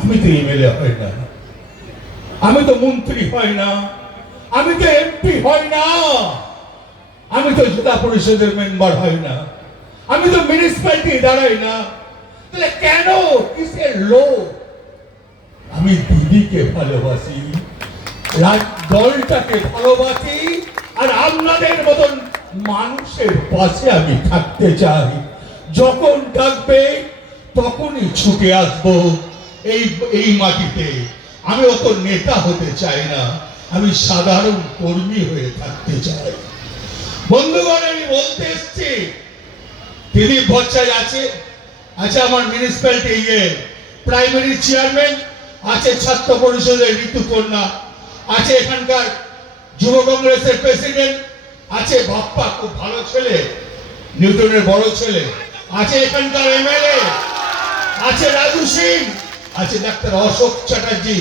আমি তো এমএলএ হয় না, আমি তো মন্ত্রী হয় না, আমি তো এমপি হয় না, আমি তো জেলা পরিষদের মেম্বার হয় না, আমি তো মিউনিসিপ্যালিটি দাঁড়াই না। তাহলে কেন, কিসের লোভ? আমি দিদিকে ভালোবাসি, দলটাকে ভালোবাসি, আর আপনাদের মতন মানুষের পাশে আমি থাকতে চাই। যখন ডাকবে তখনই ছুটে আসবো এই মাটিতে। আমি অত নেতা হতে চাই না, আমি সাধারণ কর্মী হয়ে থাকতে চাই। বন্ধুগণ, আমি বলতে এসছি, দিদি বচ্চাই আছে, আচ্ছা আমার মিউনিসিপ্যালিটি প্রাইমারি চেয়ারম্যান আছে, ছাত্র পরিষদের ঋতুকন্যা আছে, এখানকার যুব কংগ্রেসের প্রেসিডেন্ট আছে, বাপ্পা খুব ভালো ছেলে, নিউটনের বড় ছেলে আছে, এখানকার এমএলএ আছে রাজু সিং, আছে ডাক্তার অশোক চ্যাটার্জি,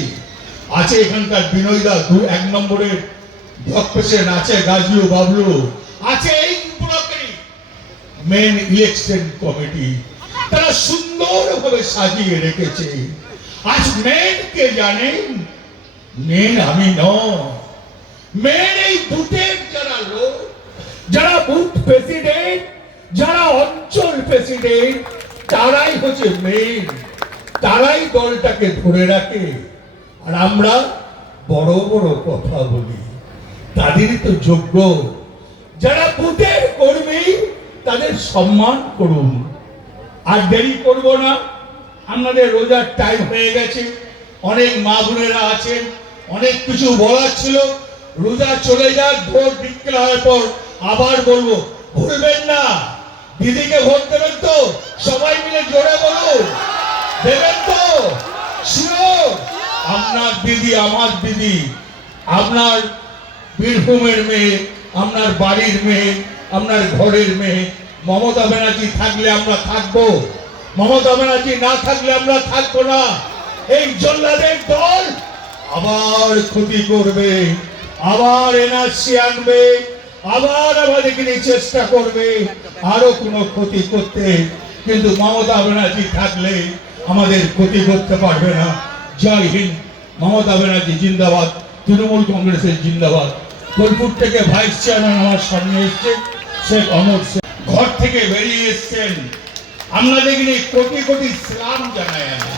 আছে এখানকার বিনয় দা 1 নম্বরের ব্লক প্রেসিডেন্ট আছে, গাজলু বাবলু আছে, এই ব্লকের মেন ইলেকশন কমিটি তারা সুন্দরভাবে সাজিয়ে রেখেছে। আজ মেন কে জানেন? মেন আমি নয়, মেন এই বুথের যারা লোক, যারা বুথ প্রেসিডেন্ট, যারা অঞ্চল প্রেসিডেন্ট, তারাই হচ্ছে মেন, তারাই দলটাকে ধরে রাখে। আর আমরা বড় বড় কথা বলি, তাদেরই তো যোগ্য। যারা বুথের কর্মী তাদের সম্মান করুন। আর দেরি করব না, আপনাদের রোজার টাইম হয়ে গেছে, অনেক মা বোনেরা আছেন, অনেক কিছু বলার ছিল। রোজা চলে যাক, ভোট বিকেল হওয়ার পর আবার বলবো, ভুলবেন না দিদিকে ভোট দেবেন তো? সবাই মিলে জোরে বলুন, দেবেন তো? শিওর? আপনার দিদি আমার দিদি, আপনার বীরভূমের মেয়ে, আপনার বাড়ির মেয়ে, আপনার ঘরের মেয়ে। মমতা ব্যানার্জি থাকলে আমরা থাকবো, মমতা ব্যানার্জি না থাকলে আমরা থাকবো না। এই জল্লাদের দল আবার ক্ষতি করবে, আবার এনআরসি আনবে, আবার আমাদেরকে নিয়ে চেষ্টা করবে আরো কোনো ক্ষতি করতে। কিন্তু মমতা ব্যানার্জি থাকলে আমাদের ক্ষতি করতে পারবে না। জয় হিন্দ। মমতা ব্যানার্জি জিন্দাবাদ, তৃণমূল কংগ্রেসের জিন্দাবাদ। বোলপুর থেকে ভাইস চেয়ারম্যান আমার সামনে এসছে, শেখ অমর সিং, ঘর থেকে বেরিয়ে এসছেন। আপনাদেরকে নিয়ে কোটি কোটি সালাম জানাই। আমি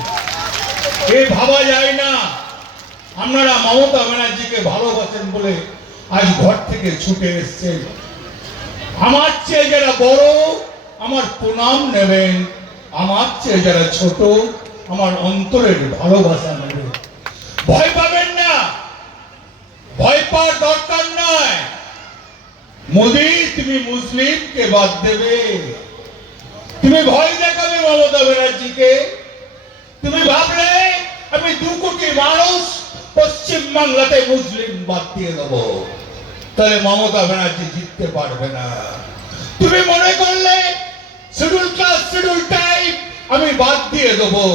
এ ভাবা যায় না আপনারা মমতা ব্যানার্জিকে ভালোবাসেন বলে আজ ঘর থেকে ছুটে এসছেন। আমার চেয়ে যারা বড় আমার প্রণাম নেবেন, আমার চেয়ে যারা ছোট আমার অন্তরের ভালোবাসা নেবেন। ভয় পাবেন না, ভয় পাওয়ার দরকার নয়। মোদি তুমি মুসলিমকে বাদ দেবে, তুমি ভয় দেখাবে মমতা ব্যানার্জিকে, তুমি ভাবলে আমি 2 কোটি মানুষ পশ্চিম বাংলাতে মুসলিম বাদ দিয়ে দেবো, তাহলে মমতা ব্যানার্জি জিততে পারবে না। তুমি মনে করলে শিডিউল ক্লাস শিডিউল টাইপ আমি বাদ দিয়ে দেবো,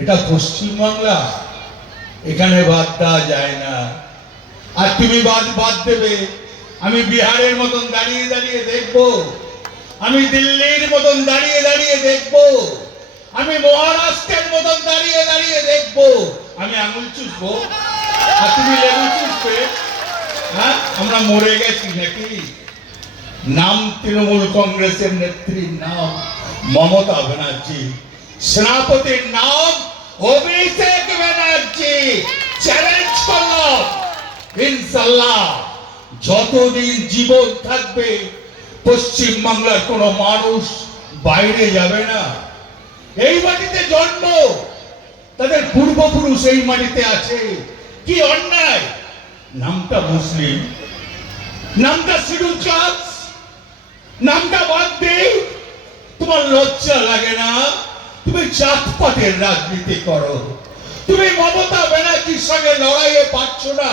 এটা পশ্চিম বাংলা, এখানে বাদ দেওয়া যায় না। আর তুমি বাদ দেবে, আমি বিহারের মতন দাঁড়িয়ে দাঁড়িয়ে দেখবো, আমি দিল্লির মতন দাঁড়িয়ে দাঁড়িয়ে দেখবো, আমি মহারাষ্ট্রের মতন দাঁড়িয়ে দাঁড়িয়ে দেখবো। আমি আঙুল চুষবো আর তুমি লেবু চুষবে? হ্যাঁ, আমরা মরে গেছি নাকি? নাম তৃণমূল কংগ্রেসের নেত্রীর নাম মমতা ব্যানার্জি, সেনাপতির নাম অভিষেক ব্যানার্জি। চ্যালেঞ্জ করলাম, ইনশাল্লাহ যতদিন জীবন থাকবে পশ্চিম বাংলার কোন মানুষ বাইরে যাবে না। এই মাটিতে জন্ম, তাদের পূর্বপুরুষ এই মাটিতে আছে। কি অন্যায়? নামটা মুসলিম, নামটা শিডিউল ক্লাস, নামটা বাদ দেই। তোমার লজ্জা লাগে না? তুমি জাতপাতের রাজনীতি করো, তুমি মমতা ব্যানার্জির সঙ্গে লড়াইয়ে পারছো না,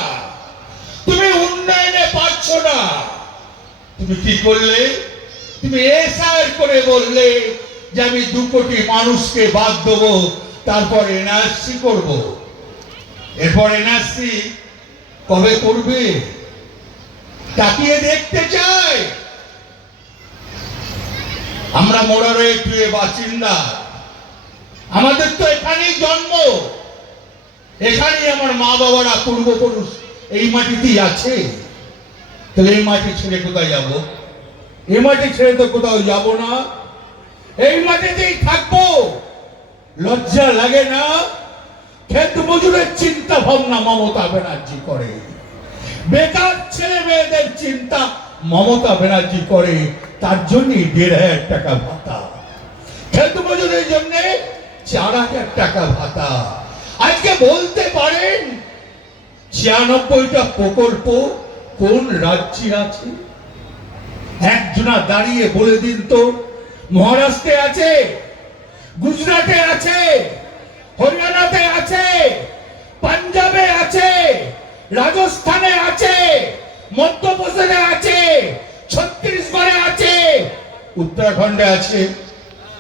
তুমি উন্নয়নে পারছো না। তুমি কি করলে? তুমি এসআর করে বললে যে আমি 2 কোটি মানুষকে বাদ দেবো, তারপর এনআরসি করব। এরপর এনআরসি কবে করবে তাকিয়ে দেখতে চাই। আমরা মোরারই বাসিন্দা, আমাদের তো এখানেই জন্ম, এখানেই আমার মা বাবারা পূর্বপুরুষ এই মাটিতেই আছে। তাহলে এই মাটি ছেড়ে কোথায় যাব? এই মাটি ছেড়ে তো কোথাও যাব না, এই মাটিতেই থাকবো। লজ্জা লাগে না? ক্ষেত মজুরের চিন্তা ভাবনা মমতা ব্যানার্জি করে, বেকার ছেলে মেয়েদের চিন্তা মমতা ব্যানার্জি করে। তার জন্যই 1,500 টাকা ভাতা, ক্ষেত মজুরের জন্য 4,000 টাকা ভাতা। আজকে বলতে পারেন 96টা প্রকল্প কোন রাজ্যে আছে? একজনা দাঁড়িয়ে বলে দিন তো। মহারাষ্ট্রে আছে, গুজরাটে আছে, হরিয়ানাতে আছে, পাঞ্জাবে আছে, রাজস্থানে আছে, মধ্যপ্রদেশে আছে, ছত্তিশগড়ে আছে, উত্তরাখণ্ডে আছে,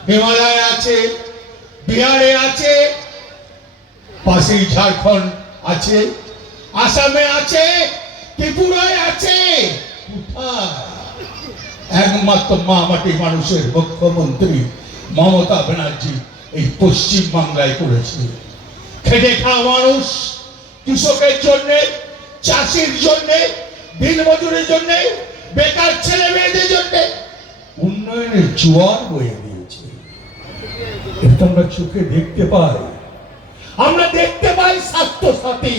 হিমালয়ে আছে, বিহারে আছে, পাশেই ঝাড়খণ্ড আছে, আসামে আছে, ত্রিপুরায় আছে। কোথায়? একমাত্র মা মাটি মানুষের মুখ্যমন্ত্রী মমতা ব্যানার্জি এই পশ্চিম বাংলায় করেছে। খেটে খাওয়া মানুষ, কৃষকের জন্য, চাষির জন্য, দিনমজুরের জন্য, বেকার ছেলে মেয়েদের জন্য উন্নয়নের জোয়ার বয়ে দিয়েছে। এটা আমরা চোখে দেখতে পাই। আমরা দেখতে পাই স্বাস্থ্য সাথী,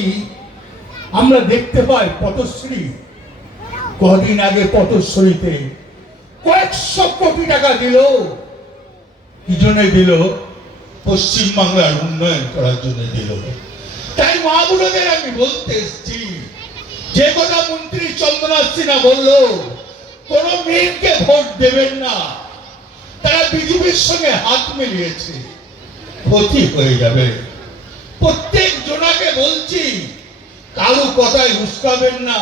আমরা দেখতে পাই পথশ্রী। কদিন আগে পথশ্রীতে কয়েকশো কোটি টাকা দিল। কি জন্য দিল? পশ্চিম বাংলার উন্নয়ন করার জন্য দিল। তাই মা বোনদের আমি বলতে এসেছি, যে কথা মন্ত্রী চন্দনা সিনহা বলল, কোন মেয়েকে ভোট দেবেন না, তারা বিজেপির সঙ্গে হাত মিলিয়েছে, ক্ষতি হয়ে যাবে। প্রত্যেক জনাকে বলছি, কারো কথায় উস্কাবেন না।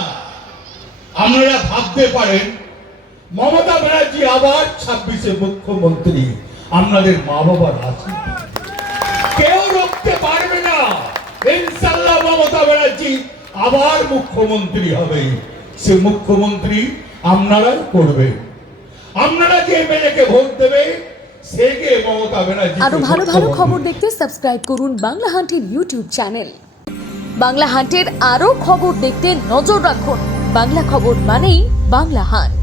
আপনারা ভাবতে পারেন মমতা ব্যানার্জি আবার 26-এ মুখ্যমন্ত্রী, আপনাদের মা বাবার আছে, কেউ রুখতে পারবে না। ইনশাআল্লাহ মমতা ব্যানার্জি আবার মুখ্যমন্ত্রী হবে। সে মুখ্যমন্ত্রী আপনারাই করবেন। আপনারা যে মেয়েকে ভোট দেবে সেকে মমতা ব্যানার্জি। আরো ভালো ভালো খবর দেখতে সাবস্ক্রাইব করুন বাংলা হান্টের ইউটিউব চ্যানেল। বাংলা হান্টের আরো খবর দেখতে নজর রাখুন। বাংলা খবর মানেই বাংলা হান্ট।